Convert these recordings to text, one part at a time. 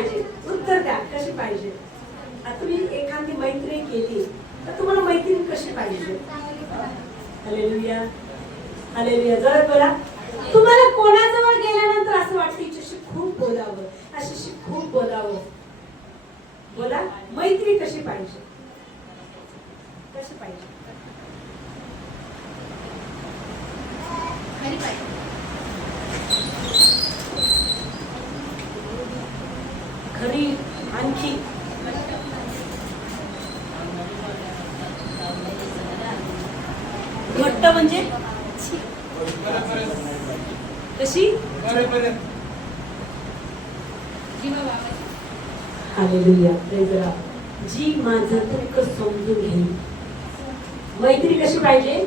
पाहिजे? उत्तर द्या, कशी पाहिजे? आता तुम्ही एखादी मैत्री केली तर तुम्हाला मैत्रीण कशी पाहिजे? Hallelujah, hallelujah. जरा बोला. तुम्हाला कोणाजवळ गेल्यानंतर असं वाटतं हिच्याशी खूप बोलावं, अशीशी खूप बोलावं? बोला, मैत्री कशी पाहिजे? कशी पाहिजे? खरी. आणखी घट्ट म्हणजे कशी? Hallelujah, praise God. जी माझं दुःख समजून घेईल. मैत्री कशी पाहिजे?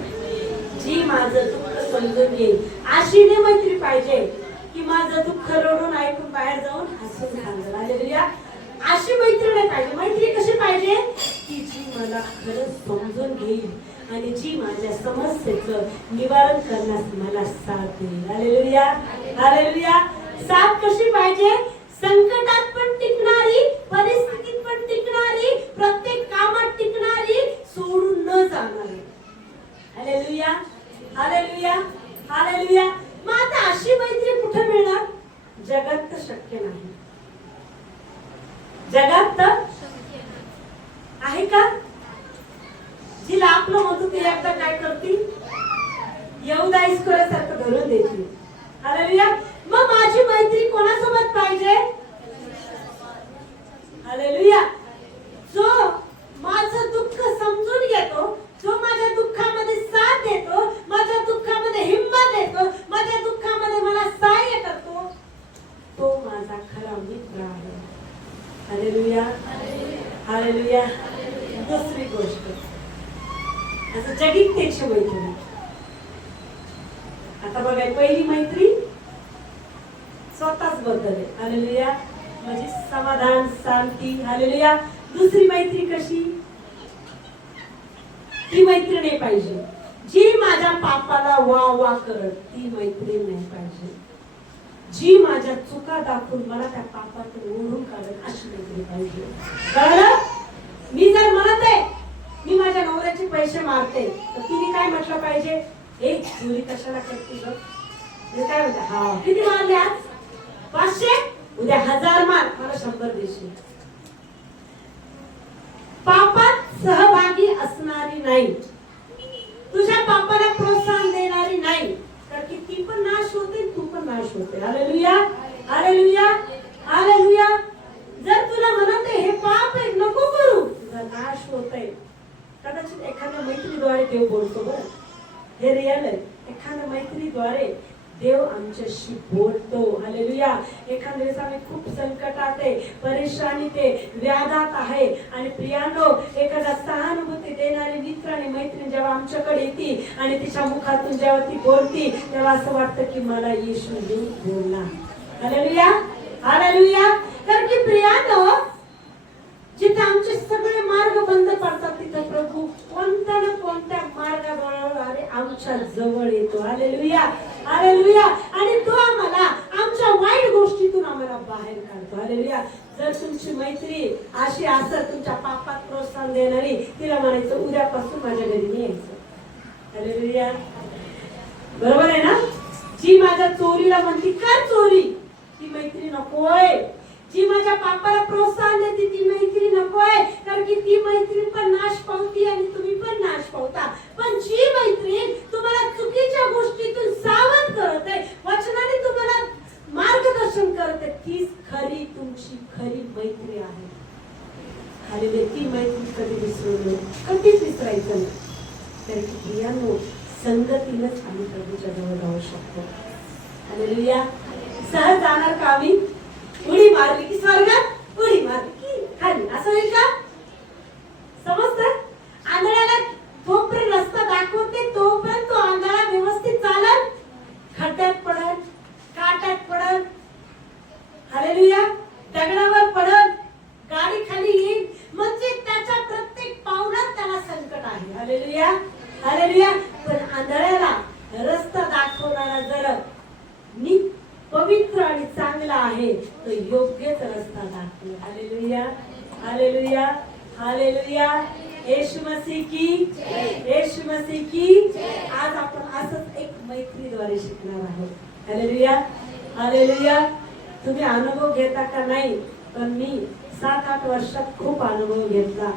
जी माझं दुःख समजून घेईल. अशी नाही मैत्री पाहिजे की माझं दुःख रडून ऐकून बाहेर जाऊन हसून सांगेल. हालेलुया, अशी मैत्री नाही पाहिजे. मैत्री कशी पाहिजे? की जी मला खरंच समजून घेईल आणि जी माझ्या समस्येचं निवारण करण्यास मला साथ देईल. Hallelujah, hallelujah. साथ कशी पाहिजे? संकटात पण टिकणारी, परिस्थितीत पण टिकणारी, प्रत्येक कामात टिकणारी, सोडून न जाणारी. Hallelujah, hallelujah, hallelujah. मग आता अशी मैत्री कुठे मिळणार? जगात तर शक्य नाही. जगात तर आहे का? जिला आपलं होतं ते एकदा काय करतील? येऊदा इस्कोऱ्यासारखं धरून देतील. हालेलुया. मग माझी मैत्री कोणासोबत पाहिजे? हालेलुया. जो माझं दुःख समजून घेतो, जो माझ्या दुःखामध्ये साथ देतो, माझ्या दुःखामध्ये हिंमत देतो, माझ्या दुःखामध्ये मला सहाय्य करतो, तो माझा खरा मित्र आहे. Hallelujah, hallelujah. दुसरी गोष्ट, असं जगिक पेक्षा मैत्री. आता बघा, पहिली मैत्री स्वतःच बद्दल आहे. हालेलुया, म्हणजे समाधान, शांती. हालेलुया. दुसरी मैत्री कशी? ती मैत्री नाही पाहिजे जी माझ्या पापाला वा वा करत. ती मैत्री नाही पाहिजे. जी माझ्या चुका दाखवून मला त्या पापातून ओढून काढत, अशी मैत्री पाहिजे. कळलं? मी जर म्हणत आहे मी माझ्या नवऱ्याचे पैसे मारते, तर तिने काय म्हटलं पाहिजे? हे चोरी कशाला करते ग? काय म्हणते? हा, किती मारले आज? 500. उद्या 1000 मार, मला 100 देशील. पापात सहभागी असणारी नाही, तुझ्या पापाला प्रोत्साहन देणारी नाही, तर की ती पण नाश होते, तू पण नाश होते. Hallelujah, hallelujah, hallelujah. जर तुला म्हणत आहे हे पाप आहे, नको करू, तुझा नाश होतोय. कदाचित एखाद्या मैत्रीद्वारे देव बोलतो. बरं, हे रिअल आहे. एखाद्या मैत्रीद्वारे देव आमच्याशी बोलतो. हालेलुया. एखाद्या वेळेस आम्ही खूप संकटात आहे, परेशानीत आहे, व्याधात आहे, आणि प्रियांनो, एखादा सहानुभूती देणारी मित्र आणि मैत्रीण जेव्हा आमच्याकडे येते आणि तिच्या मुखातून जेव्हा ती बोलती, तेव्हा असं वाटतं की मला येशू बोलला. Hallelujah, hallelujah. तर की प्रियांनो, जिथे आमचे सगळे मार्ग बंद पडतात, तिथे प्रभू कोणत्या ना कोणत्या मार्गाद्वारे आमच्या जवळ येतो. Hallelujah, hallelujah. आणि तो आम्हाला आमच्या वाईट गोष्टीतून आम्हाला बाहेर काढतो. हालेलुया. जर तुमची मैत्री अशी असत, तुमच्या पापात प्रोत्साहन देणारी, तिला म्हणायचं उद्यापासून माझ्या घरी नाही यायचं. हालेलुया. बरोबर आहे ना? जी माझ्या चोरीला म्हणती कर चोरी, ती मैत्री नकोय. जी माझ्या पापाला प्रोत्साहन देते, ती मैत्री नकोय. कारण की ती मैत्री पण नाश पावती आणि तुम्ही पण नाश पावता. पण जी मैत्री तुम्हाला चुकीच्या गोष्टीतून सावध करते, वचनाने तुम्हाला मार्गदर्शन करते, तीच खरी तुमची खरी मैत्री आहे. हालेलुया. ती मैत्री कधी विसरू नये, कधीच विसरायचं नाही. तर प्रियांनो, संगतीनंच आम्ही प्रभूच्या जवळ जाऊ शकतो. हालेलुया. सहज जाणार का आम्ही? उडी मारली की स्वर्गात, उडी मारली की खाली, असं होईल का? समजतं? आंधळ्याला जोपर्यंत रस्ता दाखवते तोपर्यंत तो आंधळा व्यवस्थित चालत, खड्ड्यात पडत, काट्यात पडत, हालेलुया, दगडावर पडत, गाडी खाली येईल, म्हणजे त्याच्या प्रत्येक पावलात त्याला संकट आहे. Hallelujah, hallelujah. पण आंधळ्याला रस्ता दाखवणारा जर पवित्र आणि चांगला आहे, तर योग्यच रस्ता दाखवेल. Hallelujah, hallelujah, hallelujah. Yeshu Masih की, येशू मसीह की. आज आपण असंच एक मैत्रीद्वारे शिकणार आहोत. Hallelujah, hallelujah. तुम्ही अनुभव घेता का नाही, पण मी 7-8 वर्षात खूप अनुभव घेतला.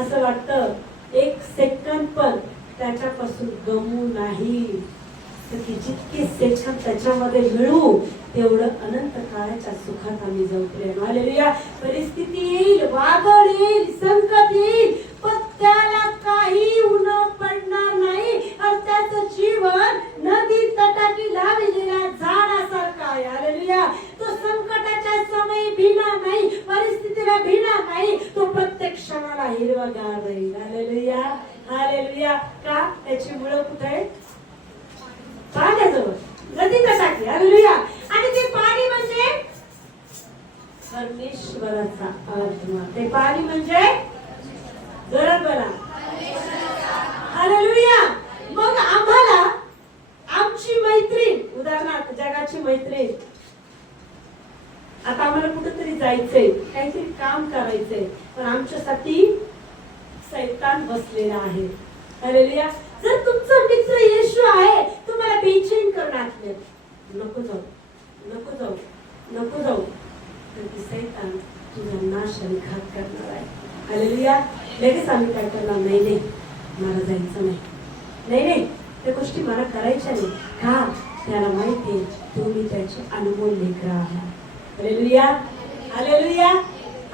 असं वाटतं एक सेकंद पण त्याच्यापासून गमू नाही. की जितके सेकंद त्याच्यामध्ये मिळू तेवढं अनंत काळाच्या सुखात आम्ही जाऊ. प्रेम. हालेलुया. परिस्थिती येईल, वादळ येईल, संकट येईल, पण त्याला काही उणव पडणार नाही. आणि त्याचं जीवन नदी तटाकी लावलेल्या झाडासारखा आहे. हालेलुया. तो संकटाच्या समयी भिणार नाही, परिस्थितीला भिणार नाही. तो प्रत्येक क्षणाला हिरवागार राहील. Hallelujah, hallelujah. का? त्याची मुळं कुठे आहे? पाण्याजवळ, नदी तटाकी. हालेलुया. आणि ते पाणी म्हणजे परमेश्वराचा आत्मा. ते पाणी म्हणजे जोरात बोला, हालेलुया. मग आम्हाला आमची मैत्रीण, उदाहरणार्थ जगाची मैत्रीण, आता आम्हाला कुठेतरी जायचंय, काहीतरी काम करायचंय, पण आमच्यासाठी शैतान बसलेला आहे. हालेलुया. जर तुमचा मित्र येशू आहे, तुम्हाला बेचैन करणार, नको जाऊ, नको जाऊ, नको जाऊ, तर ती शैतान तुझा नाश आणि घात करणार आहे. हालेलुया. लगेच आम्ही काय करणार? नाही नाही, मला जायचं नाही, नाही नाही, त्या गोष्टी मला करायच्या नाही. का? त्याला माहिती तुम्ही त्याचे अनमोल लेकरं आहात. Hallelujah, hallelujah,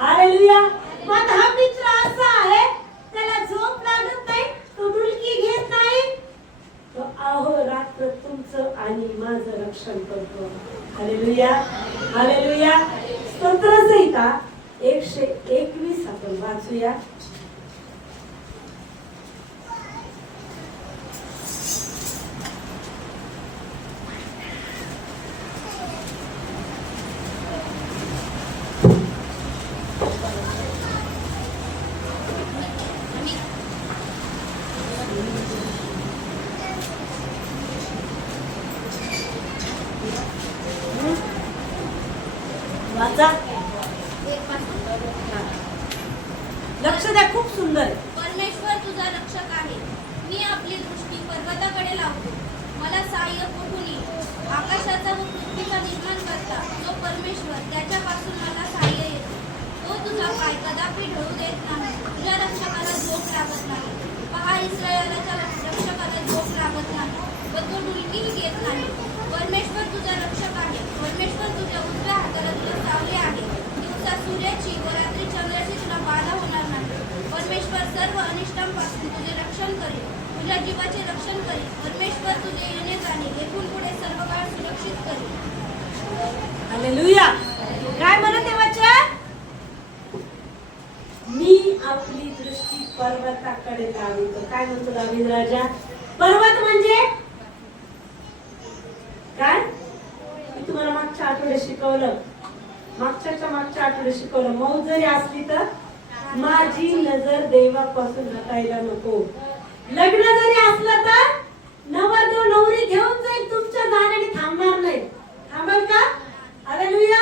hallelujah. मग हा मित्र असा आहे, त्याला झोप लागत नाही, तो डुलकी घेत नाही, तो अहोरात्र तुमचं आणि माझं रक्षण करतो. Hallelujah, hallelujah. स्तोत्रसंहिता 121 आपण वाचूया. लक्ष द्या, खूप सुंदर. परमेश्वर तुझा रक्षक आहे. मी आपली दृष्टी पर्वताकडे लावतो. मला सहाय्य कुठून येईल? आकाशाचा व पृथ्वीचा निर्माण करता जो परमेश्वर, त्याच्यापासून मला सहाय्य येते. तो तुझा पाय कदापि ढळू देत नाही. तुझ्या रक्षकाला झोप लागत नाही. पहा, इस्रायलाच्या रक्षकाला झोप लागत नाही व तो डुलकीही घेत नाही. परमेश्वर तुझा रक्षक आहे. परमेश्वर तुझ्या उजव्या हाताला तुला सावली आहे. दिवसा सूर्याची व रात्री चंद्राची तुला बाधा होणार नाही. परमेश्वर सर्व अनिष्टांपासून तुझे रक्षण करेल. तुझ्या जीवाचे रक्षण करेल. परमेश्वर तुझे येणे जाणे येथून पुढे सर्व काळ सुरक्षित करेल. हालेलुया. काय म्हणत देवाच्या? मी आपली दृष्टी पर्वताकडे लावतो. काय म्हणतो दावीद राजा? पर्वत म्हणजे काय? मी तुम्हाला मागच्या आठवड्यात शिकवलं, मागच्या आठवड्यात शिकवलं, मौज जरी असली तर माझी नजर देवापासून हटायला नको. लग्न जरी असलं तर नवरदेव नवरी घेऊन जाईल, तुमच्या जाण्याने थांबणार नाही. थांबल का? हालेलुया.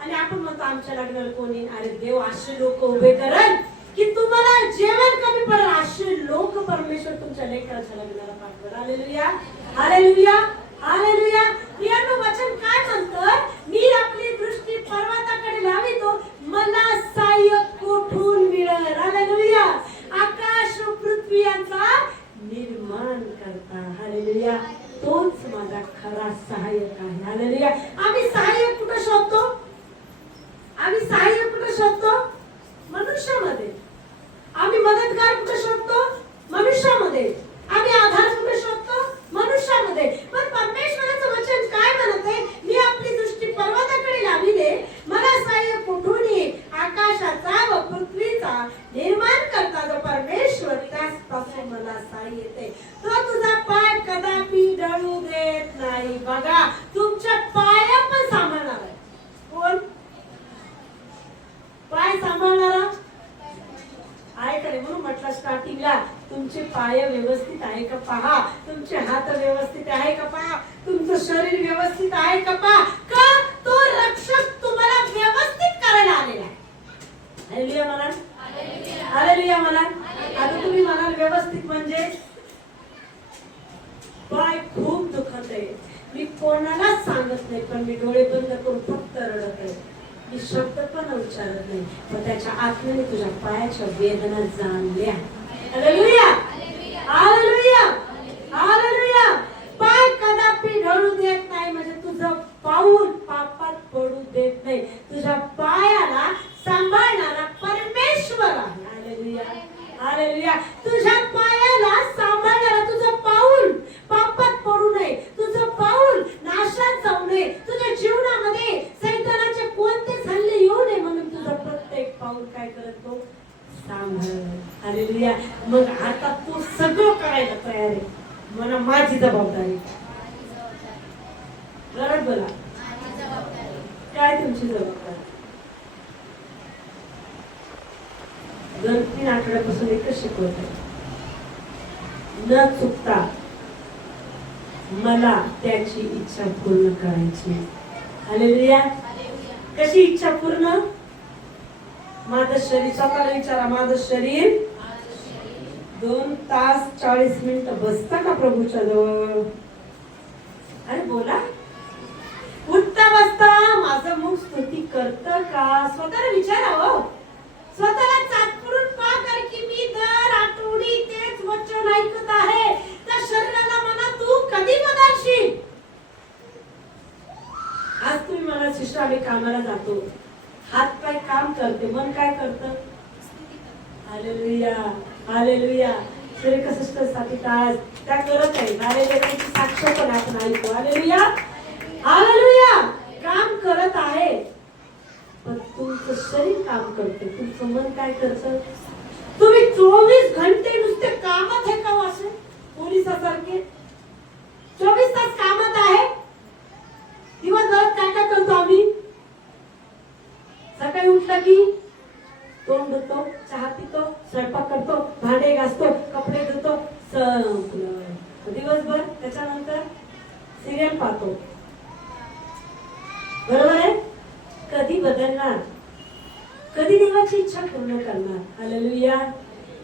आणि आपण म्हणतो आमच्या लग्नाला कोणी, अरे देव असे लोक उभे करेल की तुम्हाला जेवण कमी पडेल. असे लोक परमेश्वर तुमच्या लेकराच्या लग्नाला पाठवेल. Hallelujah, hallelujah, hallelujah. प्रियांनो, वचन काय म्हणतं? मी आपली दृष्टी पर्वताकडे लावितो, मला सहाय्य कुठून मिळेल? हालेलुया. आकाश व पृथ्वी यांचा निर्माण करता. हालेलुया. तोच माझा खरा सहाय्यक आहे. हालेलुया. आम्ही सहाय्य कुठं शोधतो? आम्ही सहाय्य कुठं शोधतो? मनुष्यामध्ये. आम्ही मदतगार कुठं शोधतो? मनुष्यामध्ये. आम्ही आधार कुठं शोधतो? मनुष्यामध्ये. पण परमेश्वराचं वचन काय म्हणते? मी आपली दृष्टी पर्वताकडे लाविले, मला सहाय्य कुठून येईल? आकाशाचा व पृथ्वीचा निर्माण करता जो परमेश्वर, त्यापासून मला सहाय्य येते. तो तुझा पाय कदापि ढळू देत नाही. बघा, तुमच्या पाया पण सांभाळणार आहे. कोण? पाय सांभाळणारा आहे का? म्हणून म्हटलं स्टार्टिंगला, तुमचे पाय व्यवस्थित आहे का पहा, तुमचे हात व्यवस्थित आहे का पहा, तुमचं शरीर व्यवस्थित आहे का पहा. का? तो रक्षक तुम्हाला व्यवस्थित नाही, पण मी डोळे बंद करून फक्त रडत आहे. मी शब्द पण उच्चारत नाही, पण त्याच्या आत्म्याने तुझ्या पायाच्या वेदना जाणल्या. Hallelujah, hallelujah, hallelujah. पाय कदापि ढळू देत नाही, म्हणजे तुझं पाऊल पापात पडू देत नाही. तुझ्या पायाला सांभाळणारा परमेश्वर आहे. Hallelujah, hallelujah. तुझ्या पायाला सांभाळणारा, तुझं पाऊल पापात पडू नये, तुझं पाऊल नाशात जाऊ नये, तुझ्या जीवनामध्ये सैतानाचे कोणतेच हल्ले येऊ नये म्हणून तुझं प्रत्येक पाऊल काय करतो, सांभाळ. हालेलुया. मग आता तू सगळं करायला तयार आहे. मला माझी जबाबदारी. रडत बोला, काय तुमची जबाबदारी? 2-3 आठवड्यापासून एकच शिकवत आहे, न चुकता मला त्याची इच्छा पूर्ण करायची. हालेलुया. कशी इच्छा पूर्ण? माझं शरीर, स्वतःला विचारा, माझं शरीर 2 तास 40 मिनिटं बसता का प्रभूच्या जवळ? अरे बोला. उठता बसता माझं मुख स्तुती करतं का? स्वतःला विचारा हो. स्वतःला चाटपून पहा, कर की मी दर आठवडी तेच वचन ऐकत आहे. त्या शरीराला म्हणा, तू कधी बदलशील? आज तुम्ही मला शिष्ट, आम्ही कामाला जातो, हात पाय काम करते, मन काय करतं? Hallelujah, hallelujah. शरीर कसं साठी तास त्या करत आहे. हालेलुया. त्याची साक्ष पण आपण ऐकू. Hallelujah, hallelujah. काम करत आहे, पण तुमचं शरीर काम करते, तुमचं मन काय करतं? तुम्ही 24 घंटे नुसते कामात आहे का? असे पोलिसासारखे 24 तास कामात आहे. दिवसभर काय काय करतो आम्ही? सकाळी उठलं की तोंड धुतो, चहा पितो, स्वयंपाक करतो, भांडे घासतो, कपडे धुतो, दिवसभर. त्याच्यानंतर सिरियल पाहतो. बरोबर आहे? कधी बदलणार? कधी देवाची इच्छा पूर्ण करणार? हालेलुया.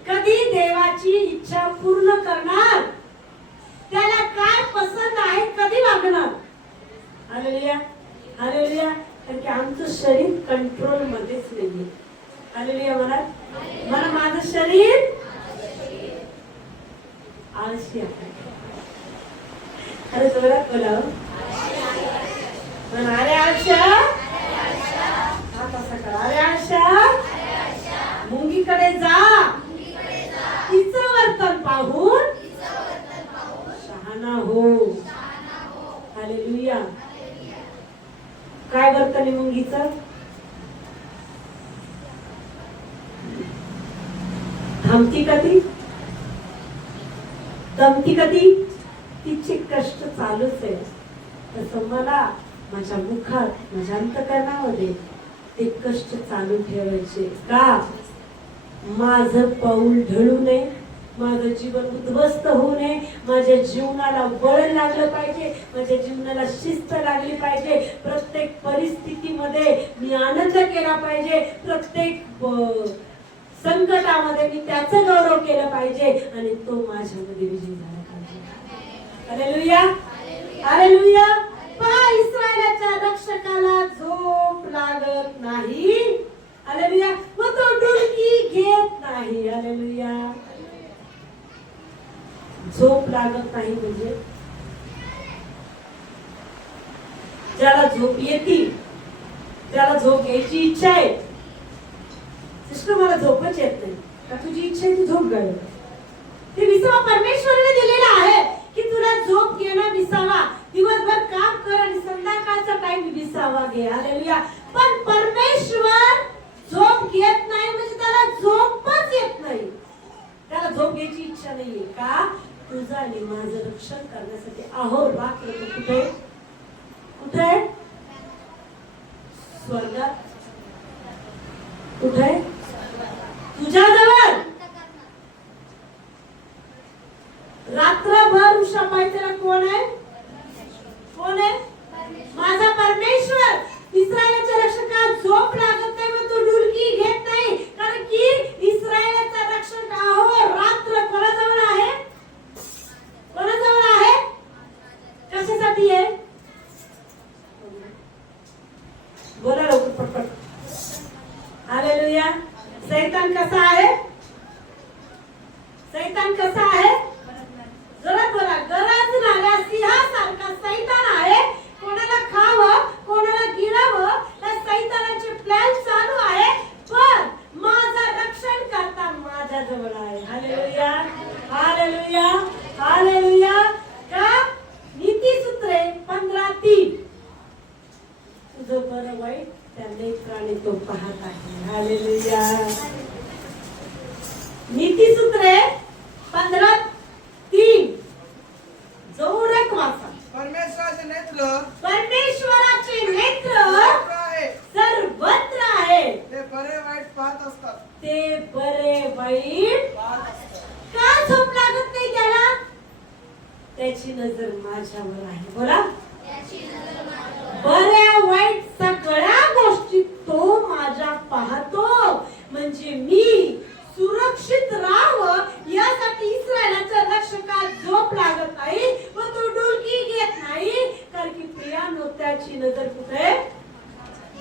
कधी देवाची इच्छा पूर्ण करणार? त्याला काय पसंत आहे, कधी वागणार? Hallelujah, hallelujah. कारण की आमचं शरीर कंट्रोल मध्येच नाहीये. हालेलुया. मला माझं शरीर आळशी आहे. अरे जोरात बोला. अरे आळशा, कसा करा? अरे आळशा, मुंगीकडे जा, तिचं वर्तन पाहून शहाणा हो. हालेलुया. काय वर्तन आहे मुंगीचं? थांबती कधी, दमती कधी, तिचे कष्ट चालूच आहे. तसं मला माझ्या मुखात, माझ्या अंतकरणामध्ये ते कष्ट चालू ठेवायचे. का? माझं पाऊल ढळू नये, माझं जीवन उद्ध्वस्त होऊ नये, माझ्या जीवनाला बळ लागलं पाहिजे, माझ्या जीवनाला शिस्त लागली पाहिजे. प्रत्येक परिस्थितीमध्ये मी आनंद केला पाहिजे, प्रत्येक संकटामध्ये मी त्याचं गौरव केलं पाहिजे आणि तो माझ्यामध्ये विजय झाला पाहिजे. Hallelujah, hallelujah. पहा, इस्रायलाच्या रक्षकाला झोप लागत नाही. हालेलुया. व तो डुलकी घेत नाही. हालेलुया. झोप लागत नाही म्हणजे ज्याला झोप येते, ज्याला झोप घ्यायची इच्छा आहे. सिस्टर, मला झोपच येत नाही. का तुझी इच्छा आहे ती झोप घ्यावी? ते विसावा परमेश्वराने दिलेला आहे की तुला झोप घेणं विसावा. दिवसभर काम कर आणि संध्याकाळचा टाइम विसावा घे. हालेलुया. पण परमेश्वर झोप घेत नाही म्हणजे त्याला झोपच येत नाही. त्याला झोप घ्यायची इच्छा नाहीये. का? तुझं आणि माझं रक्षण करण्यासाठी अहोरात्र कुठे कुठे? स्वर्गात. कुठे? तुझ्या जवळ. रात्रभर उशापायचं कोण आहे? कोण आहे? माझा परमेश्वर. इस्रायलच्या रक्षकाला झोप लागत नाही म्हणून तो डुलकी घेत नाही. कारण की इस्रायलचा रक्षक अहोरात्र कोणाजवळ आहे? कोणाजवळ आहे? कशासाठी आहे? सैतान कसा आहे? सैतान कसा आहे? जोरात बोला. गरजणाऱ्या सिंहासारखा सैतान आहे. कोणाला खावं, कोणाला गिळावं, या सैतानाचे प्लॅन चालू आहे. पण माझं रक्षण करता माझ्या जवळ आहे. Hallelujah, hallelujah, hallelujah. का? नीतिसूत्रे 15:3. तुझं बरं वाईट त्या नेत्राने तो पाहत आहे. हालेलुया. नीतिसूत्रे 15:3. जोरात वाचा. परमेश्वराचे नेत्र परमेश्वराचे नेत्र सर्वत्र आहे. सर्वत्र आहे. ते बरे वाईट पाहत असतात. ते बरे वाईट पाहत असतात. का झोप लागत नाही त्याला? त्याची नजर माझ्यावर आहे. बोला. बऱ्या वाईट सगळ्या गोष्टी तो माझ्या पाहतो. म्हणजे मी सुरक्षित राहावं यासाठी इस्रायलाच्या रक्षकाला झोप लागत नाही व तो डुलकी घेत नाही. कारण की प्रियानो त्याची नजर कुठे?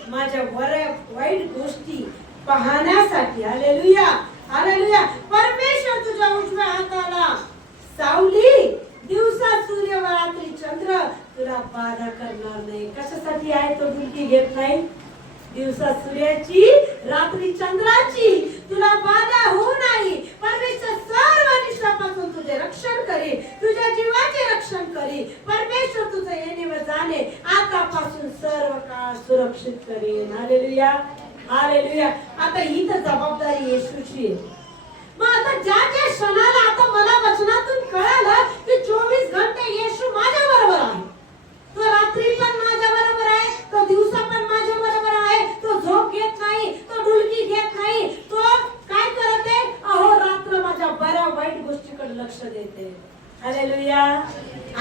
माझ्या बऱ्या वाईट गोष्टी पाहण्यासाठी. Hallelujah, hallelujah. परमेश्वर तुझ्या उजव्या हाताला सावली, दिवसा सूर्य व रात्री चंद्र तुला बाधा करणार नाही. कशासाठी आहे तो डुलकी घेत नाही? दिवसा सूर्याची, रात्री चंद्राची तुला बाधा होऊ नाही. परमेश्वर सर्व अनिष्टापासून तुझे रक्षण करेल, तुझ्या जीवाचे रक्षण करेल. परमेश्वर तुझे येणे व जाणे आतापासून सर्व काळ सुरक्षित करेल. Hallelujah, hallelujah. आता ही तर जबाबदारी येशूची आहे. मग आता ज्या क्षणाला आता मला वचनातून कळालं की 24 घंटे येशू माझ्या बरोबर आहे. तो रात्री पण माझ्या बरोबर आहे, तो दिवसा पण माझ्या बरोबर आहे. तो झोप घेत नाही, तो डुलकी घेत नाही. तो काय करते? अहो रात्र माझ्या बऱ्या वाईट गोष्टीकडे लक्ष देते. हालेलुया.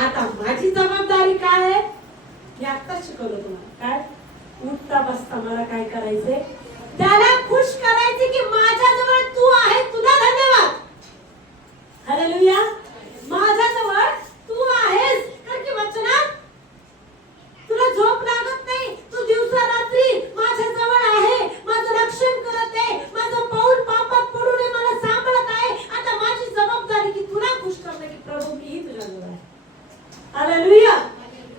आता माझी जबाबदारी काय आहे? मी आता शिकवलं तुम्हाला. काय? उठता बसता मला काय करायचंय? त्याला खुश करायचे की माझ्याजवळ तू आहे, तुला धन्यवाद. हालेलुया. माझ्याजवळ तू आहेस. कारण की वचनात तुला झोप लागत नाही. तू दिवसा रात्री माझ्या जवळ आहे, माझं रक्षण करत आहे, माझं पाऊल पापात पडू नये मला सांभाळत आहे. आता माझी जबाबदारी की तुला खुश करणं की प्रभू मीही तुझ्या जवळ आहे. Hallelujah,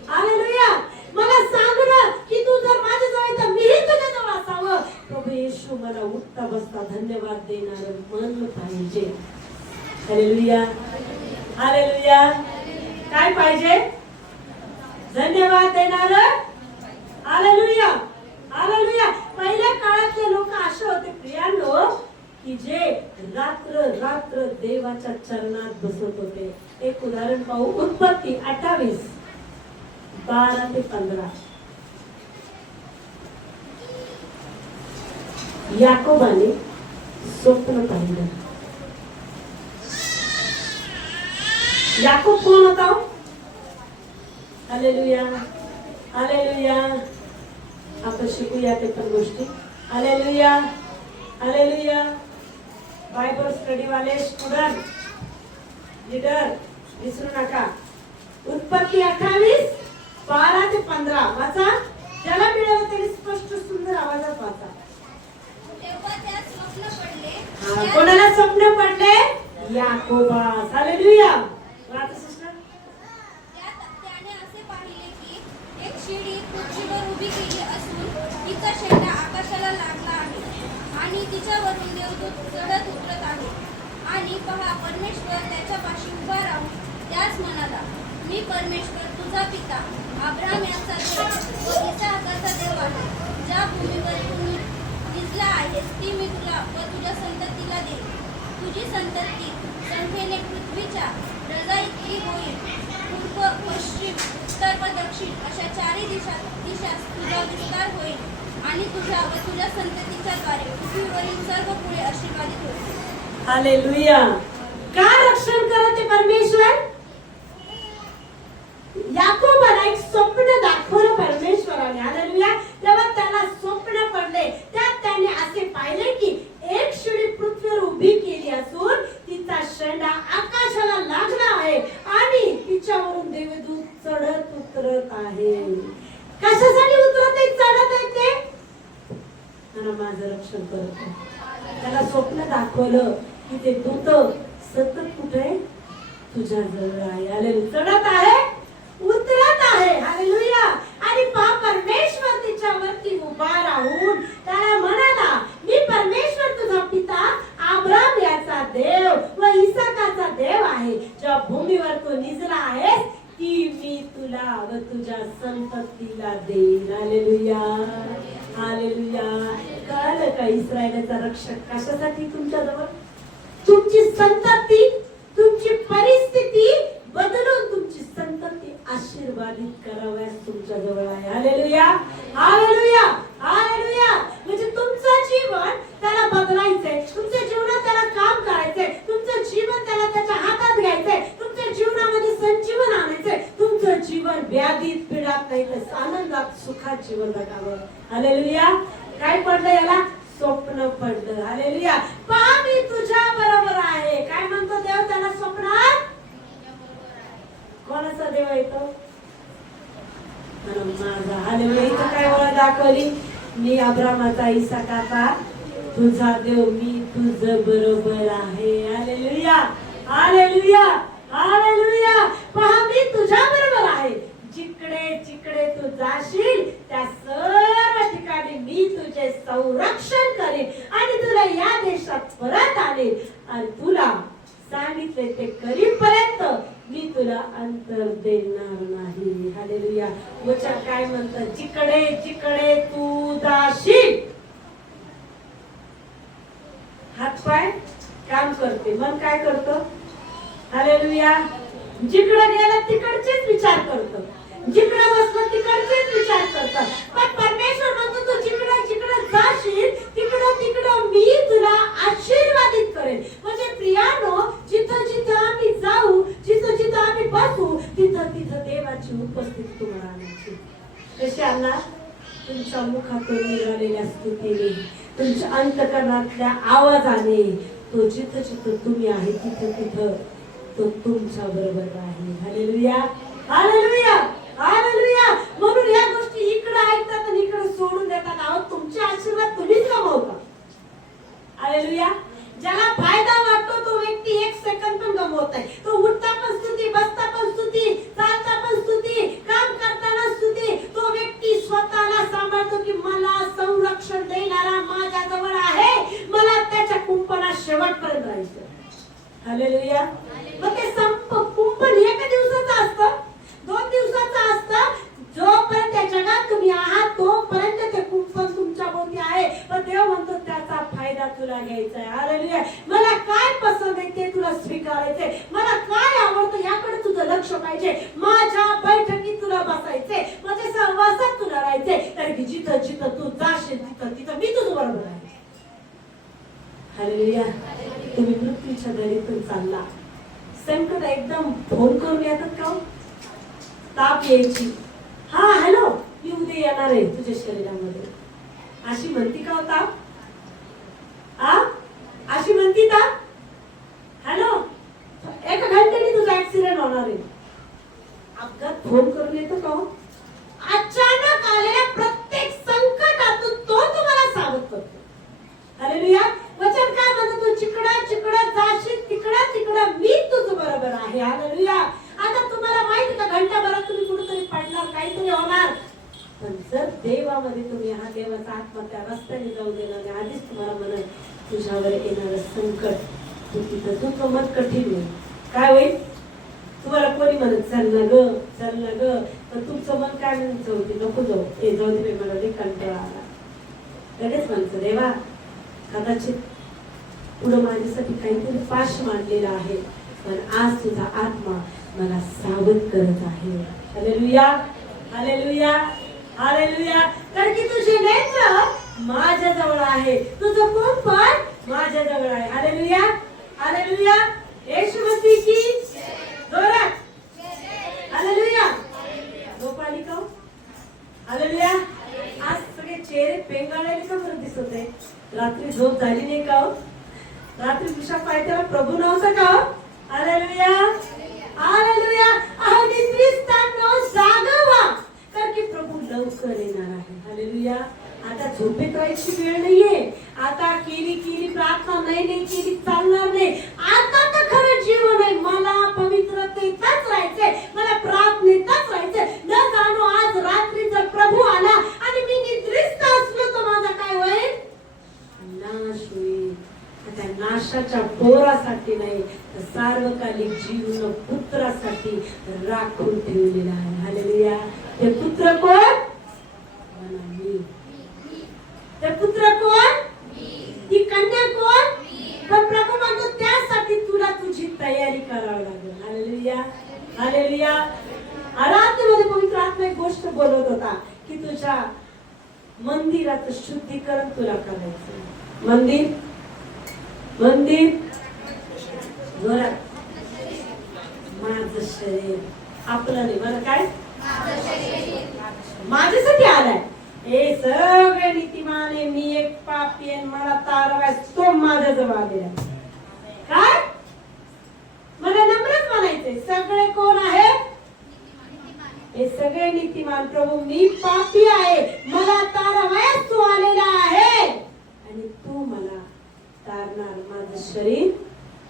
hallelujah. मला सांगणं की तू जर माझ्या जवळ तर मीही तुझ्या जवळ असावं. प्रभू येशू मला उठता बसता धन्यवाद देणार मन पाहिजे. Hallelujah, hallelujah. काय पाहिजे? धन्यवाद देणार. Hallelujah, hallelujah. पहिल्या काळातले लोक असे होते प्रियांनो की जे रात्र रात्र देवाच्या चरणात बसत होते. एक उदाहरण पाहू. उत्पत्ती 28 12 ते 15. याकोबाने स्वप्न पाहिलं. याकोब कोण होता? Hallelujah, hallelujah. आपण शिकूया ते पण गोष्टी. Hallelujah, hallelujah. बायबल स्टडी वाले स्टुडंट लीडर विसरू नका. उत्पत्ती 28 12 ते 15 वाचा. ज्याला मिळालं तरी स्पष्ट सुंदर आवाजात वाचा. तेव्हा त्यास स्वप्न पडले. कोणाला स्वप्न पडले? याकोबास. हालेलुया. वाचा सिस्टर. त्याने असे पाहिले की एक शिडी पृथ्वीवर उभी केली असून तिचा शेंडा आकाशाला लागला आहे आणि तिच्यावरून देवदूत चढत उतरत आहे. आणि पहा, परमेश्वर त्याच्यापाशी उभा राहून त्यास म्हणाला, मी परमेश्वर तुझा पिता अब्राहम याचा देव व इसाहाकाचा देव आहे. ज्या भूमीवर तू निजला आहेस ती मी तुला व तुझ्या संततीला देईन. तुझी संतती संख्येने पृथ्वीच्या रजा इतकी होईल. पूर्व, पश्चिम, उत्तर व दक्षिण अशा चारही दिशास तुझा विस्तार होईल आणि तुझ्या व तुझ्या संततीच्या द्वारे पृथ्वीवरील सर्व कुळे आशीर्वादित होतील. हालेलुया. का रक्षण करते परमेश्वर? याकोबाला एक स्वप्न दाखवलं परमेश्वराने. हालेलुया. तेव्हा त्याला स्वप्न पडले. त्यात त्याने असे पाहिले की एक शिडी पृथ्वीवर उभी केली असून तिचा शेंडा आकाशाला लागला आहे आणि तिच्यावरून देवदूत चढत उतरत आहे. कशासाठी उतरत आहे, चढत आहे ते? आणि माझं रक्षण करतो. त्याला स्वप्न दाखवलं की ते दूत सतत कुठे तुझ्या जवळ आहे. हालेलुया. चढत आहे, उतरत आहे. हालेलुया. आणि परमेश्वर तिच्यावरती उभा राहून त्याला म्हणाला, मी परमेश्वर तुझा पिता अब्राम याचा देव व इसाकाचा देव आहे. ज्या भूमीवर तू निजला आहेस ती मी तुला व तुझ्या संततीला देईन. हालेलुया. हालेलुया. कळलं का इस्रायलाचा रक्षक कशासाठी तुमच्याजवळ? तुमची संतती, तुमची परिस्थिती बदलून तुमची संतती आशीर्वादित कराव्यास तुमच्या जवळ आहे. हालेलुया. हालेलुया. हालेलुया. म्हणजे तुमचं जीवन त्याला बदलायचंय, तुमच्या जीवनात त्याला काम करायचंय, तुमचं जीवन त्याला त्याच्या हातात घ्यायचंय, तुमच्या जीवनामध्ये संजीवन आणायचंय, तुमचं जीवन व्याधीत पीडात नाही तर आनंदात सुखात जीवन जगावं. हालेलुया. काय पडलं याला? स्वप्न पडलं. हालेलुया. पहा मी तुझ्या बरोबर आहे. काय म्हणतो देव त्याला स्वप्नात? कोणाचा देव आहे तो? माझा. हालेलुया. इथं काय ओळख दाखवली? मी अब्रामाचा, इसाकाचा तुझा देव, मी तुझ बरोबर आहे. हालेलुया. हालेलुया. हालेलुया. पहा मी तुझ्या बरोबर आहे. जिकडे जिकडे तू जाशील त्या सर्व ठिकाणी मी तुझे संरक्षण करेन आणि तुला या देशात परत आणेन आणि तुला सांगितले ते करीपर्यंत मी तुला अंतर देणार नाही. हालेलुया. वचन काय म्हणतं? जिकडे जिकडे तू जाशील. हातपाय काम करते, मन काय करतं? हालेलुया. जिकडे गेलं तिकडचेच विचार करतो, जिकडे बसलं तिकडचेच विचार करतात. पण परमेश्वर म्हणतो तू जिकडे जिकडे जाशील तिकडे तिकडे मी तुला आशीर्वादित करेन. म्हणजे प्रियानो, जिथं जिथं आम्ही जाऊ, जिथं जिथं आम्ही बसू, तिथं तिथं देवाची उपस्थिती तुम्हाला आणायची. कशी आणणार? तुमच्या मुखातून निघालेल्या स्तुतीने, तुमच्या अंतकरणातल्या आवाजाने. तो जिथं जिथं तुम्ही आहे तिथं तिथं तो तुमच्या बरोबर आहे. हालेलुया. हालेलुया. हालेलुया. म्हणून या गोष्टी इकडे ऐकतात आणि इकडे सोडून देतात. आहोत तुमचे आशीर्वाद तुम्हीच गमावता. हालेलुया. ज्याला फायदा वाटतो तो व्यक्ती एक सेकंद पण गमवत नाही. तो उठता पण स्तुती, बसता पण स्तुती, चालता पण स्तुती, काम करताना स्तुती. तो व्यक्ती स्वतःला सांभाळतो की मला संरक्षण देणारा माझ्या जवळ आहे, मला त्याच्या कुंपणात शेवटपर्यंत राहायचं. हालेलुया. मग ते कुंपण एका दिवसाचं असतं, 2 दिवसाचं असतं. जोपर्यंत त्या जगात तुम्ही आहात तोपर्यंत ते कुंपण तुमच्या भोवती आहे. पण देव म्हणतो त्याचा फायदा तुला घ्यायचा आहे. हालेलुया. मला काय पसंत आहे ते तुला स्वीकारायचंय, मला काय आवडतं याकडे तुझं लक्ष पाहिजे. माझ्या बैठकीत तुला बसायचंय, माझ्या सहवासात तुला राहायचंय. कारण की जिथं जिथं तू जाशील तिथं तिथं मी तुझं बरोबर आहे. हालेलुया. तुम्ही पृथ्वीच्या दरीतून चालला, संकट एकदम फोन करून येतात का? ताप यायची, हा हॅलो मी उद्या येणार आहे तुझ्या शरीरामध्ये, अशी म्हणती का होता? अशी म्हणती का? हॅलो एका घंट्याने तुझा ऍक्सिडेंट होणार आहे. अपघात फोन करून येतो का? अचानक आलेल्या प्रत्येक संकटातून तो तुम्हाला सावध करतो. हालेलुया. वचन काय म्हणतो? तू जिकडं जिकडं जाशील तिकडं तिकडं मी तुझं बरोबर आहे. हालेलुया. आता तुम्हाला माहिती का घंटाभरात तुम्ही कुठेतरी पडणार, काहीतरी होणार. पण जर देवामध्ये तुम्ही हा देवाचा आत्मा त्या रस्त्याने जाऊ देणार नाही, आधीच तुम्हाला म्हणत तुझ्यावर येणारं संकट तू तिथं तुझं मत कठीण होईल. काय होईल? तुम्हाला कोणी म्हणत चल ना ग, चल ना ग, तर तुमचं मन काय म्हणत जाऊ दे, नको जाऊ, हे जाऊ दे मला नाही कंटाळा आला. लगेच म्हणतं देवा कदाचित पुढं माझ्यासाठी काहीतरी पाश मांडलेला आहे, पण आज तुझा आत्मा मला सावध करत आहे. हालेलुया. हालेलुया. हालेलुया. कारण की तुझे नेत्र माझ्या जवळ आहे, तुझं कुंपण माझ्या जवळ आहे. हालेलुया. हालेलुया. येशू मसीह की जोरात. हालेलुया. झोप आली का? हालेलुया. आज सगळे चेहरे पेंगाळलेले का बरं दिसत आहे? रात्री झोप झाली नाही का? रात्री दिशा पायथ्याला प्रभू नव्हता का? हालेलुया. हालेलुया. अहो निद्रिस्तांनो जागा व्हा, कारण की प्रभू लवकर येणार आहे. हालेलुया. आता झोपेत राहायची वेळ नाहीये. आता केली प्रार्थना नाही केली चालणार नाही. आता तर खरं जीवन आहे. मला पवित्रतेतच राहायचंय, मला प्रार्थनेतच राहायचंय. न जाणो आज रात्रीचा प्रभू आला आणि मी निद्रिस्त असलो तर माझा काय होईल? नाश होईल. त्या नाशाच्या पोरासाठी नाही तर सार्वकालिक जीवन पुत्रासाठी राखून ठेवलेला आहे. हालेलुया. ते पुत्र कोण? मी. ते पुत्र कोण? ती कन्या कोण? पण प्रभू म्हणतो त्यासाठी तुला तुझी तयारी करावी लागेल. हालेलुया. हालेलुया. आराधनेमध्ये पवित्र आत्मा एक गोष्ट बोलत होता की तुझ्या मंदिराचं शुद्धीकरण तुला करायचं. मंदिर जोरात. माझं शरीर आपलं नाही. मला काय माझ्यासाठी आलाय. हे सगळे नीतिमान आहे. मी एक पापी आहे. मला तारवाय तो माझ्या जवळ आलेला. काय मला नम्रच म्हणायचंय. सगळे कोण आहे? हे सगळे नीतिमान. प्रभू मी पापी आहे. मला तारवायच तू आलेला आहे आणि तू मला तारणार. माझं शरीर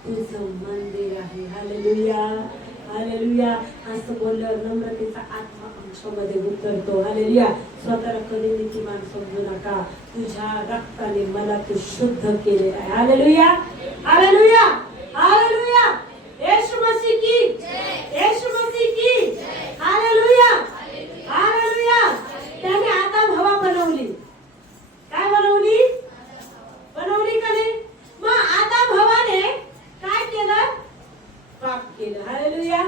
तुझं मंदिर आहे. हालेलुया. हालेलुया. असं बोलल्यावर नम्रतेचा आत्मा आमच्यामध्ये उतरतो. हालेलुया. स्वतःला कधी नीतिमान समजू नका. तुझ्या रक्ताने मला तू शुद्ध केलेला आहे. Hallelujah. Hallelujah. Hallelujah. Yeshu Masih की येशू मसीह की हालेलुया. हालेलुया. त्याने आदम हवा बनवली. काय बनवली? बनवली का नाही? मग आदम हवाने काय केलं? पाप केलं. हालेलुया.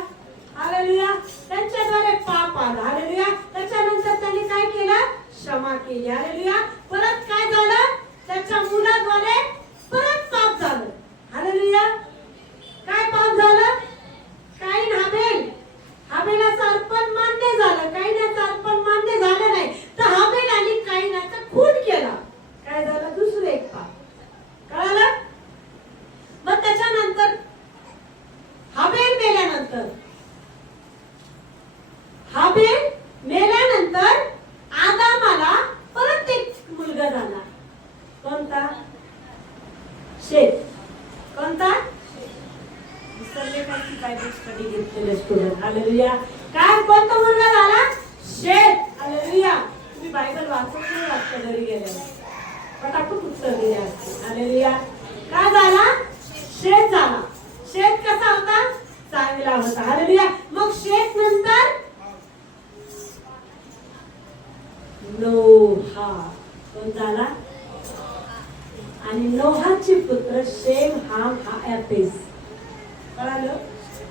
हालेलुया. त्यांच्याद्वारे पाप आलं. हालेलुया. त्याच्यानंतर त्यांनी काय केलं? क्षमा केली. हालेलुया. परत काय झालं? त्याच्या मुलाद्वारे परत पाप झालं. हालेलुया. काय पाप झालं? काईन हाबेल. हाबेलाचं अर्पण मान्य झालं. काईनाचं अर्पण मान्य झालं नाही. तर हाबेल आणि काईनाचा खून केला. काय झालं? दुसरं एक पाप. कळालं? मग त्याच्यानंतर हाबेल मेल्यानंतर आदामाला परत एक मुलगा झाला. कोणता? शेत. कोणता? विसरले काय की बायबल स्टडी घेतलेले स्टुडंट. हालेलुया. काय कोणता मुलगा झाला? शेत. हालेलुया. तुम्ही बायबल वाचत नाही वाचता घरी गेल्यावर पटापट उत्तर दिले असते. हालेलुया. काय झाला? शेत झाला. शेत कसा होता? चांगला होता. हालेलुया. मग शेत नंतर नोहा. कोण झाला? आणि नोहाचे पुत्र शेम, हाम, याफेस. कळालं?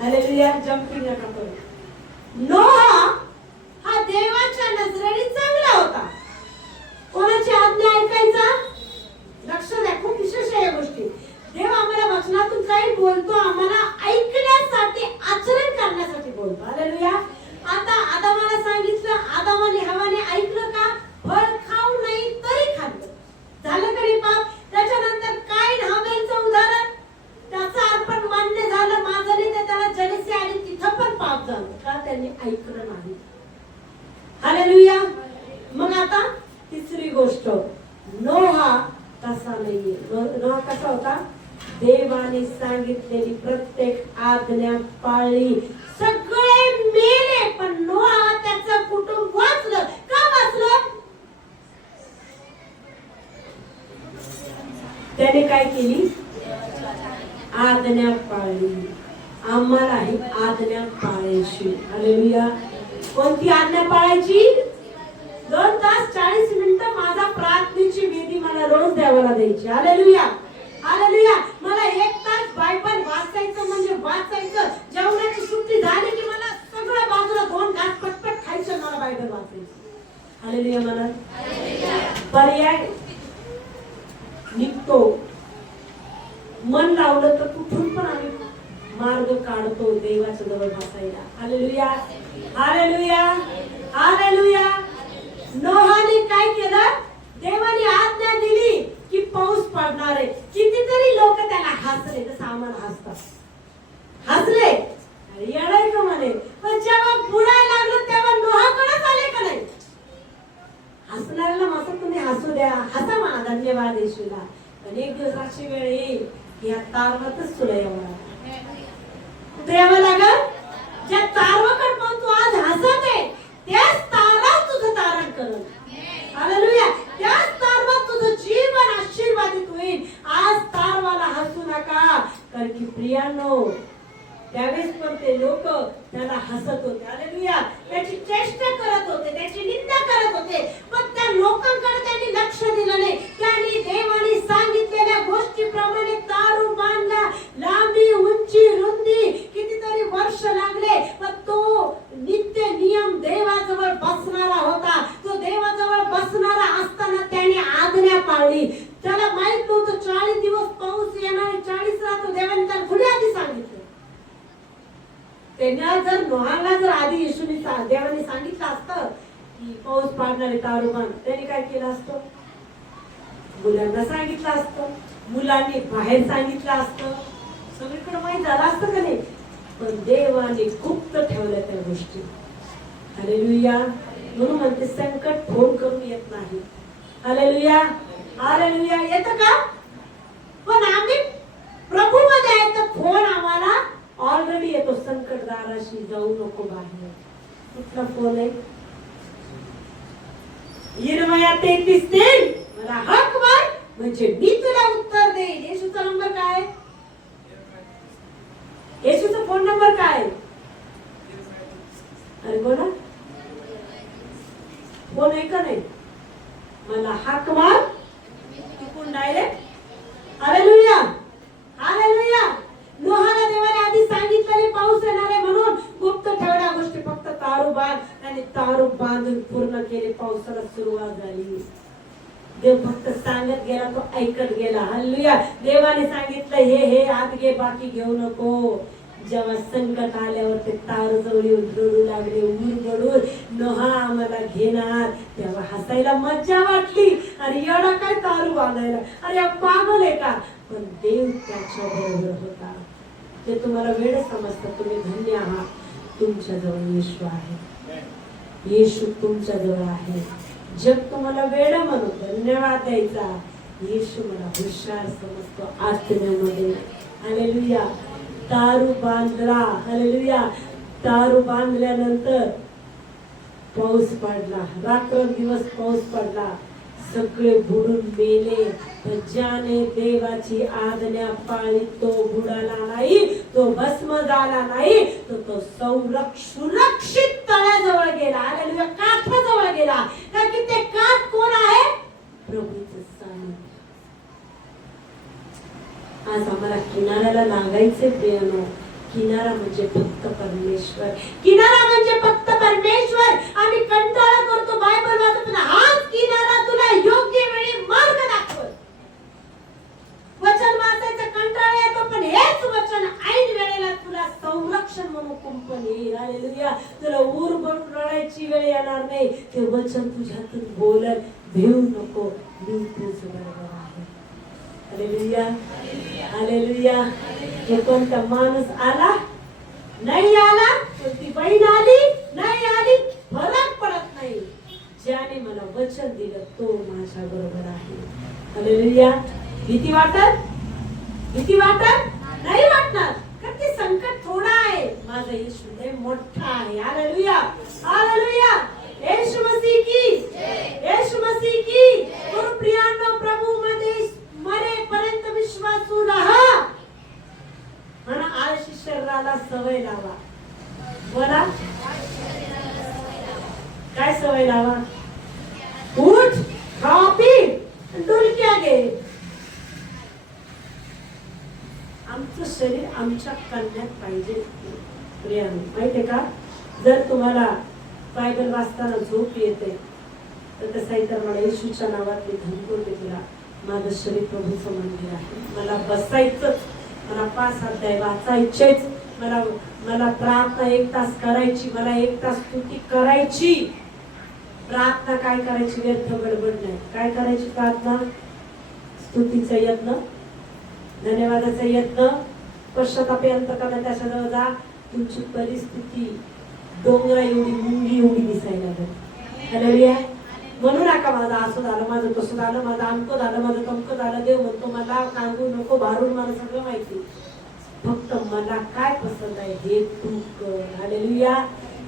हालेलुया. जम्पिंग नका करू. नोहा हा देवाच्या नजरेने चांगला होता. कोणाची आज्ञा ऐकायचा? लक्ष द्या. खूप विशेष आहे या गोष्टी. देव आम्हाला वचनातून काही बोलतो, आम्हाला ऐकण्यासाठी, आचरण करण्यासाठी बोलतो. हालेलुया. आता आदामाला सांगितलं, आदामाने हवाने ऐकलं का? फळ खाऊ नाही तरी खाल्लं. झालं का नाही पाप? त्याच्यानंतर काईन हाबेलचं उदाहरण. त्याचं अर्पण मान्य झालं, माझं नाही, तर त्याला जलसी आली. तिथं पण पाप झालं. का? त्यांनी ऐकलं नाही. हालेलुया. मग आता तिसरी गोष्ट. नोहा तसा नाहीये. नोहा कसा होता? देवाने सांगितलेली प्रत्येक आज्ञा पाळली. सगळे मेले पण नोहा त्याचं कुटुंब वाचलं. का वाचलं? त्याने काय केली? आज्ञा पाळली. आम्हालाही आज्ञा पाळायची. हालेलुया. कोणती आज्ञा पाळायची? 2 तास 40 मिनिटं माझा प्रार्थनेची वेदी मला रोज द्यावला द्यायची. हालेलुया. हालेलुया. मला 1 तास बायबल वाचायचं म्हणजे वाचायचं. जेवणाची सुट्टी झाली की मला सगळं बाजूला 2 घास पटपट खायचं. मला बायबल वाचायचं. हालेलुया. मला पर्याय निघतो. मन लावलं तर कुठून पण आम्ही मार्ग काढतो देवाच्या जवळ बसायला. हालेलुया. हालेलुया. हालेलुया. नोहाने काय केलं? देवाने आज्ञा दिली की पाऊस पडणार आहे. कितीतरी लोक त्याला हसले. जसं आम्हाला हसतात. हसले. येणार का म्हणे. पण जेव्हा बुडायला लागलं तेव्हा नोहाकडेच आले का नाही? हसणाऱ्याला मस्त तुम्ही हसू द्या, हसा म्हणा धन्यवाद येशूला. पण एक दिवस अशी वेळ येईल की या तारवातच तुला यावं लागेल. कुठे यावं लागेल? ज्या तारवाकडे पाहून तू आज हसत आहे त्याच तारा तुझं तारण करेल. हालेलुया. त्याच तारवात तुझं जीवन आशीर्वादित होईल. आज तारवाला हसू नका, कारण की प्रियानो त्यावेळेस पण ते लोक त्याला हसत होते. हालेलुया. त्याची चेष्टा करत होते, त्याची निंदा करत होते, पण त्या लोकांकडे त्यांनी लक्ष दिलं नाही. त्यांनी देवाने सांगितलेल्या गोष्टीप्रमाणे दारू बांधला. लांबी, उंची, रुंदी कितीतरी वर्ष लागले, पण तो नित्य नियम देवाजवळ बसणारा होता. तो देवाजवळ बसणारा असताना त्याने आज्ञा पाळली. त्याला माहित नव्हतं 40 दिवस पाऊस येणार, 40 रात्र देवाने त्याला पुढे आधी सांगितलं. त्यांना जर नोहाला जर आधी येशूने देवाने सांगितलं असतं की पाऊस पाडणारे दारू बांध, त्याने काय केलं असतं? मुलांना सांगितलं असतं, मुलांनी बाहेर सांगितलं असतं, सगळीकडे माहित झालं असतं का नाही? पण देवाने गुप्त ठेवल्या त्या गोष्टी. हालेलुया. म्हणून म्हणते संकट फोन करून येत नाही. हालेलुया. हालेलुया. येतं का? पण आम्ही प्रभू मध्ये आहे तर फोन आम्हाला ऑलरेडी येतो. संकट दाराशी जाऊ नको बाहेर. कुठला फोन आहे? यिर्मया 33:3 मला हाक मार म्हणजे मी तुला उत्तर देईन. येशूचा नंबर काय आहे? येशूचा फोन नंबर काय आहे? अरे बोला. फोन आहे का नाही? मला हाक मार तिकून डायरेक्ट. हालेलुया. हालेलुया. नोहाला देवाने आधी सांगितलेले पाऊस येणार आहे म्हणून गुप्त ठेवल्या गोष्टी फक्त तारू बांध आणि तारू बांधून पूर्ण केले. पावसाला सुरुवात झाली. देव फक्त सांगत गेला, तो ऐकत गेला. हालेलुया. देवाने सांगितलं हे आत घे, बाकी घेऊ नको. जेव्हा संकट आल्यावर ते तार जवळ येऊन रडू लागले, उरगडून नोहा आम्हाला घेणार, तेव्हा हसायला मज्जा वाटली. अरे एवढा काय तारू बांधायला, अरे पागल आहे का? पण देव त्याच्या बरोबर होता. ते तुम्हाला वेळ समजतं, तुम्ही धन्य आहात. तुमच्या जवळ येशू आहे. येशू तुमच्या जवळ आहे. जग तुम्हाला वेळ म्हणून धन्यवाद द्यायचा. येशू मला हुशार समजतो आत्म्यामध्ये. हालेलुया. तारू बांधला. हालेलुया. तारू बांधल्यानंतर पाऊस पडला. रात्रंदिवस पाऊस पडला. सगळे बुडून मेले. ज्याने देवाची आज्ञा पाळली तो बुडाला नाही, तो भस्म झाला नाही, तो सुरक्षित तळ्याजवळ गेला. हालेलुया. काठाजवळ गेला. कारण की ते काठ कोण आहे? प्रभूचं सानिध्य. आज आम्हाला किनाऱ्याला लागायचे प्रियानो. किनारा म्हणजे फक्त परमेश्वर. किनारा म्हणजे फक्त परमेश्वर. आम्ही कंटाळा करतो बायबल वाचताना, हाच किनारा तुला योग्य वेळी मार्ग दाखवत. वचन वाचायचा कंटाळा येतो, पण हेच वचन ऐन वेळेला तुला संरक्षण म्हणून कुंपण येईल. हालेलुया. तुला ऊर भरून रडायची वेळ येणार नाही. ते वचन तुझ्यातून बोलल. भेऊ नको, मी तुझ्याबरोबर आहे. हालेलुया. हालेलुया. जो कोणता माणूस आला नाही आला, कोणती बहीण आली नाही आली, फरक पडत नाही. ज्याने मला वचन दिलं तो माझ्या बरोबर आहे. हालेलुया. भीती वाटत? भीती वाटत नाही वाटणार, कारण ते संकट थोडं आहे. माझा येशू लय मोठा आहे. हालेलुया. हालेलुया. येशू मसीह की, येशू मसीह की. और प्रियांनो, प्रभू मध्ये मरेपर्यंत विश्वासू राहा. म्हणा आळशी शरीराला सवय लावा. बोला, काय सवय लावा? उठ, खा, पी, डुलक्या घे. आमचं शरीर आमच्या कण्यात पाहिजे. प्रियांनो, माहितीये का? जर तुम्हाला बायबल वाचताना झोप येते तर तसं आहे तर मला येशूच्या नावात मी धमकवते तुला, माझं शरीर प्रभूचं मंदिर आहे. मला बसायचंच, मला 5 अध्याय वाचायचेच, मला प्रार्थना 1 तास करायची, मला 1 तास स्तुती करायची. प्रार्थना काय करायची? व्यर्थ गडबड नाही. काय करायची प्रार्थना? स्तुतीचा यत्न, धन्यवादाचा यत्न, पश्चाताप अंतकरणात त्याच्याजवळ जा. तुमची परिस्थिती डोंगरा एवढी, मुंगी एवढी दिसायला लागेल. हालेलुया. म्हणू नका माझं असं झालं, माझं तसं झालं, माझं अमकं झालं, माझं तमकं झालं. देव म्हणतो मला सांगू नको, भारून मला सगळं माहिती, फक्त मला काय पसंत आहे हे तू कर. Hallelujah,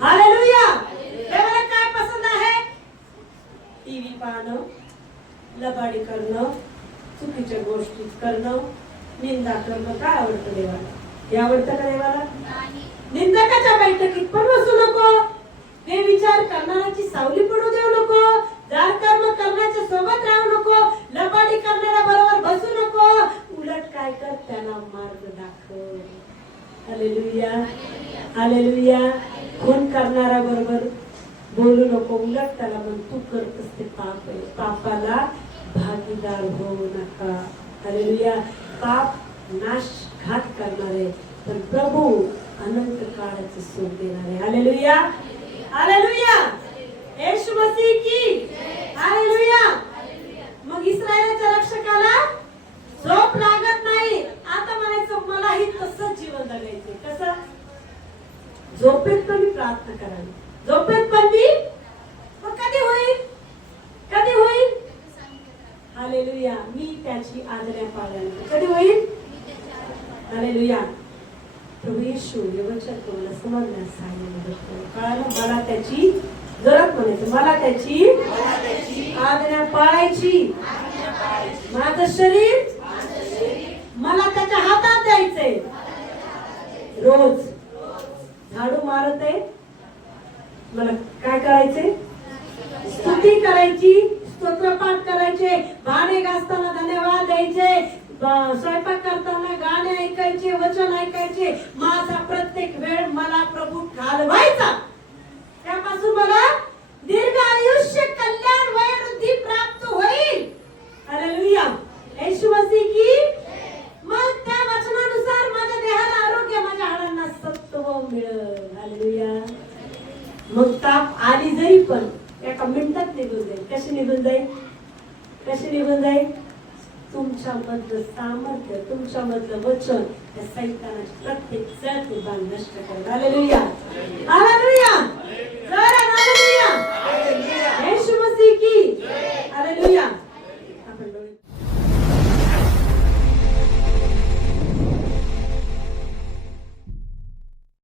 hallelujah. देवाला काय पसंत आहे? टीव्ही पाहणं, लबाडी करणं, चुकीच्या गोष्टी करणं, निंदा करणं काय आवडतं देवाला? हे आवडतं का देवाला? निंदकाच्या बैठकीत पण बसू नको, बेविचार करणाऱ्याची सावली पडू देऊ नको, जाड कर्म करण्याच्या सोबत राहू नको, लबाडी करणाऱ्या बरोबर बसू नको. उलट काय कर, त्यांना मार्ग दाखव. Hallelujah, hallelujah. खून करणाऱ्या बरोबर बोलू नको, उलट त्याला म्हण तू करतस ते पाप आहे, पापाला भागीदार होऊ नका. हालेलुया. पाप नाशघात करणारे, पण प्रभू अनंत काळाचे सुख देणारे. Hallelujah, hallelujah. येशू मसीह की हालेलुया. मग इस्रायलाच्या रक्षकाला झोप लागत नाही. आता म्हणायचं मलाही तसंच जीवन जगायचे. कसं? झोपेत पण मी प्रार्थना करावी, झोपेत पण मी. मग कधी होईल? कधी होईल? हालेलुया. मी त्याची आज्ञा पाळावी. कधी होईल? हालेलुया. प्रभू येशू हे वचन तुम्हाला समजण्यास सहाय्य मदत करो. कळालं? मला त्याची जरूरत म्हणायचं, मला त्याची आज्ञा पाळायची. माझं शरीर मला त्याच्या हातात द्यायचंय. रोज झाडू मारत आहे, मला काय करायचंय? स्तुती करायची, स्तोत्रपाठ करायचे, भांडे घासताना धन्यवाद द्यायचे, स्वयंपाक करताना गाणे ऐकायचे, वचन ऐकायचे. माझा प्रत्येक वेळ मला प्रभू घालवायचा. त्यापासून मला दीर्घ आयुष्य, कल्याण, वैवृद्धी प्राप्त होईल. हालेलुया. येशू मसीह की. मग त्या वचनानुसार माझ्या देहाला आरोग्य, माझ्या हाडांना सत्व मिळेल. हालेलुया. मग ताप आली जरी पण एका मिनिटात निघून जाईल. कशी निघून जाईल? कशी निघून जाईल? तुमच्यामधलं सामर्थ्य, तुमच्यामधलं वचन त्या सैतानाची प्रत्येक जळती बाण नष्ट करेल. हालेलुया.